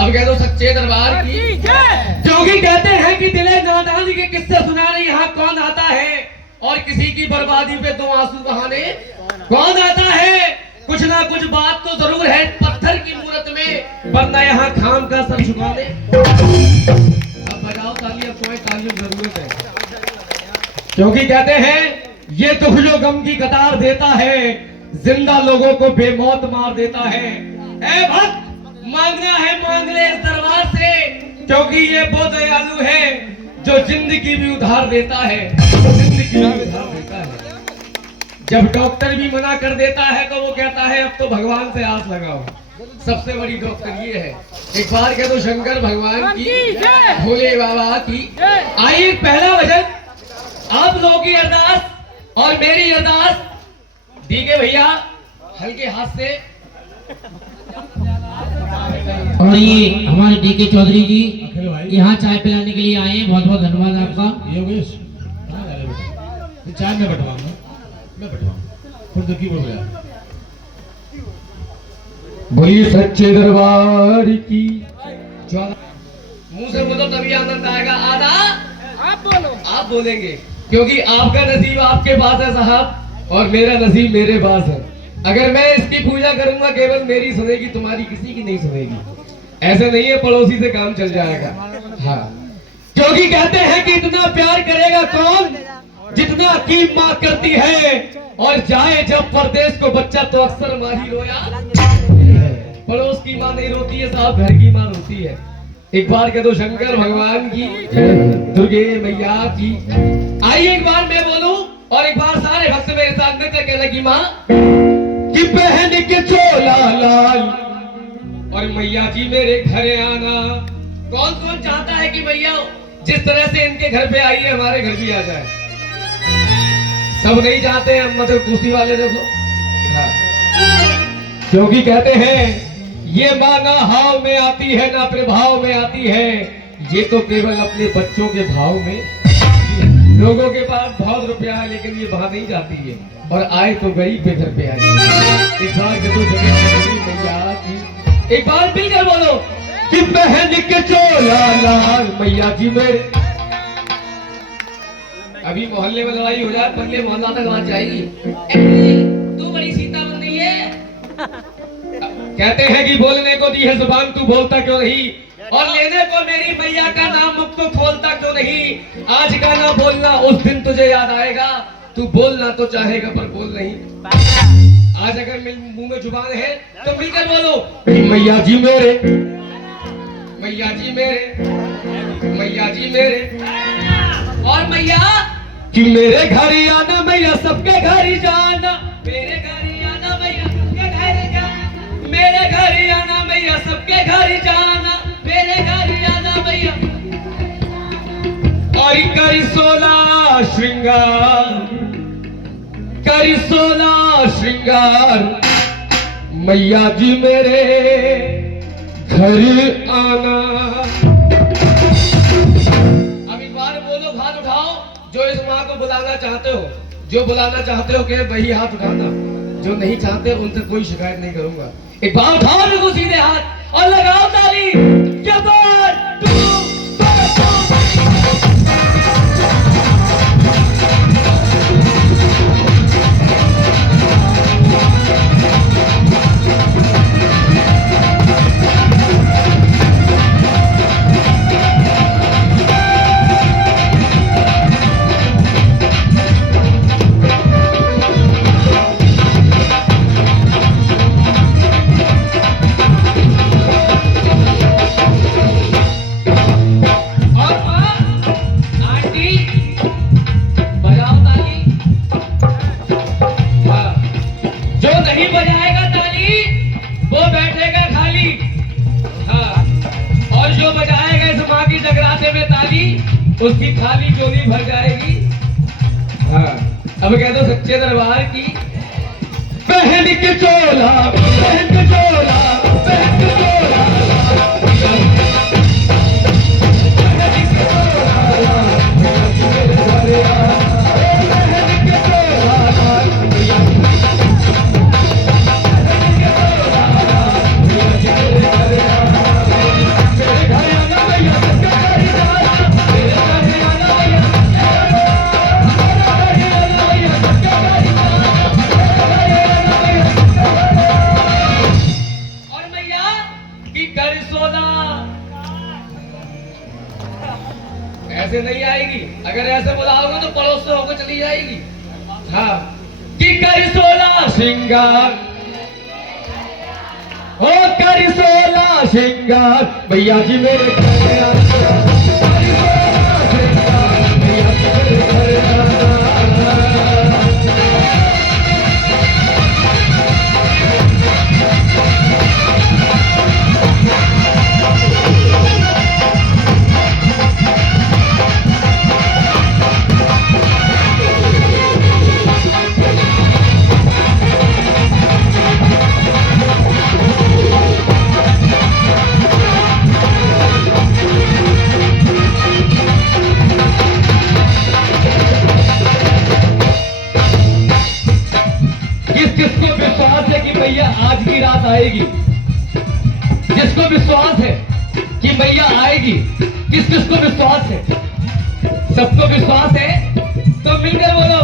अब कह दो सच्चे दरबार की। क्योंकि कहते हैं कि दिले नादानी के किस्से सुनाने यहाँ कौन आता है, और किसी की बर्बादी पे दो आंसू बहाने कौन आता है। कुछ ना कुछ बात तो जरूर है पत्थर की मूरत में, वरना यहाँ खाम का सर झुकाने। अब बजाओ ताली, अब तुम्हें तालियों की जरूरत है। क्योंकि कहते हैं ये दुख जो गम की कतार देता है, जिंदा लोगों को बेमौत मार देता है। ए भक्त, मांगना है मांग ले इस दरबार से, क्योंकि ये वो दयालु है जो जिंदगी भी उधार देता है, जिंदगी भी उधार देता है। जब डॉक्टर भी मना कर देता है तो वो कहता है अब तो भगवान से आस लगाओ। सबसे बड़ी डॉक्टर ये है। एक बार कह दो शंकर भगवान की, भोले बाबा की। आइए पहला भजन, आप लोगों की अरदास और मेरी अरदास। ठीक है भैया, हल्के हाथ से। और ये हमारे डीके चौधरी जी यहाँ चाय पिलाने के लिए आए हैं, बहुत बहुत धन्यवाद आपका। योगेश चाय में बटवाऊंगा, मैं बटवाऊंगा तो की बोल रहा। बोलिए सच्चे दरबार की। मुंह से बोलो तभी आनंद आएगा। आधा आप बोलो, आप बोलेंगे, क्योंकि आपका नसीब आपके पास है साहब, और मेरा नसीब मेरे पास है। अगर मैं इसकी पूजा करूंगा केवल मेरी सुनेगी, तुम्हारी किसी की नहीं सुनेगी। ऐसे नहीं है पड़ोसी से काम चल जाएगा। हाँ, क्योंकि कहते हैं कि इतना प्यार करेगा कौन जितना की माँ करती है, और जाए जब परदेश को बच्चा तो अक्सर माँ ही रोया। पड़ोस की माँ नहीं रोती है साहब, घर की माँ रोती है। एक बार कह दो शंकर भगवान की, दुर्गे मैया की। आइए एक बार मैं बोलूं और एक बार सारे भक्त मेरे साथ नृत्य कहने की माँ कि पहन के चोला लाल और मैया जी मेरे घर आना। कौन कौन चाहता है कि मैया जिस तरह से इनके घर पे आई है हमारे घर भी आ जाए? सब नहीं चाहते हैं, मतलब कुर्सी वाले देखो। हाँ। क्योंकि कहते हैं ये माँ ना हाव में आती है ना प्रभाव में आती है, ये तो केवल अपने बच्चों के भाव में। लोगों के पास बहुत रुपया है लेकिन ये वहां नहीं जाती है, और आए तो गरीब के घर पे आई। एक बार तो मैया की, एक बार मिलकर बोलो कि पहन के चोला लाल मैया जी मेरे। अभी मोहल्ले में लड़ाई हो जाए, बल्ले मोहल्ला तक वहां जाएगी। तू बड़ी सीता बन रही है। कहते हैं कि बोलने को दी है जुबान, तू बोलता क्यों नहीं, और लेने को मेरी मैया का नाम मुख तो खोलता क्यों नहीं। आज का ना बोलना उस दिन तुझे याद आएगा, तू बोलना तो चाहेगा पर बोल नहीं। आज अगर मुंह में जुबान है तो मिलकर बोलो कि मैया जी मेरे, मैया जी मेरे, मैया जी मेरे। और मैया कि मेरे घर ही आना मैया, सबके घर ही जाना। मेरे घर ही आना मैया, सबके घर ही जाना। मेरे घर ही आना मैया, सबके घर ही जाना। मेरे घर ही आना मैया। और करी 16 श्रृंगार, करी 16 श्रृंगार मैया जी मेरे घर आना। अब एक बार बोलो, हाथ उठाओ जो इस माँ को बुलाना चाहते हो। जो बुलाना चाहते हो के वही हाथ उठाना, जो नहीं चाहते उनसे कोई शिकायत नहीं करूंगा। एक बार उठाओ देखो सीधे हाथ और लगाओ ताली। उसकी थाली चोली भर जाएगी। हाँ, अब कह दो सच्चे दरबार की। पहन के चोला, पहन के चोला, पहन के चोला, कि कर सोना। ऐसे नहीं आएगी, अगर ऐसे बुलाओगे तो पड़ोस से होकर चली जाएगी। हाँ, कि कर सोना श्रृंगार, ओ कर सोना श्रृंगार, भैया जी मेरे घर आ। कर सोना श्रृंगार, भैया जी मेरे घर आ। जिसको विश्वास है कि भैया आज की रात आएगी, जिसको विश्वास है कि भैया आएगी, किस किस को विश्वास है? सबको विश्वास है तो मिलकर बोलो